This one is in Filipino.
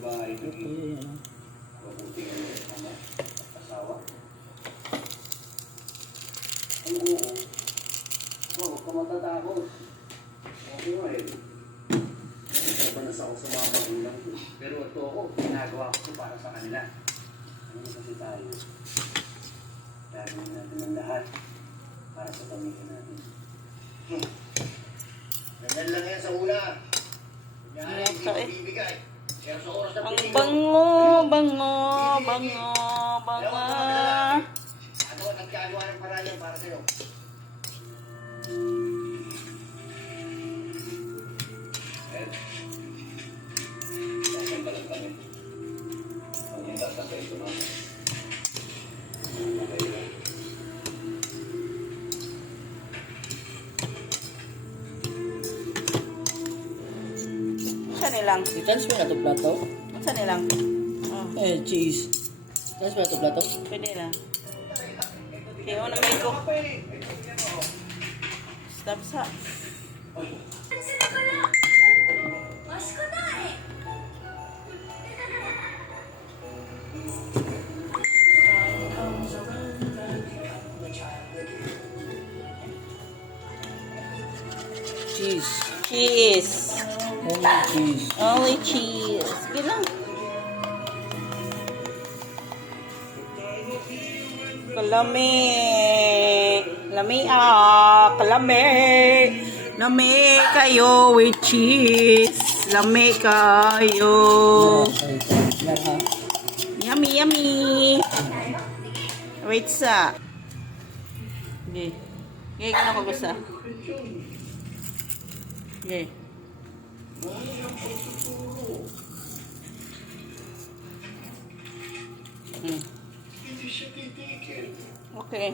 ba ito mabuting ama, asawa? Ang oo. Huwag ka matatakot. Okay mo eh. Nabanas ako sa mga magulang ko. Pero ito ako, ginagawa ko para sa kanila. Ano kasi tayo? Gagawin natin ang lahat para sa pamilya natin. Ganyan lang yan sa una. Yan ay hindi ko bibigay. Pero sa oras na Ang pinili ko, bango. ano ang nagkagawa ng paraan yan para sa'yo? Nasaan ba lang kami? Ang yung sasakay ito na. Okay lang. Saan nilang? I-transfer na to plato. Saan nilang? Cheese. Transfer na to plato. Pwede na. Kaya mo na may cook. Stop sa. Cheese. Cheese. Only cheese. Only cheese. Sige lang. Kalami. Lami kayo with cheese. Lami kayo. Yummy. Wait sa. Okay. Okay, ka na ko gusto. Okay. Okay.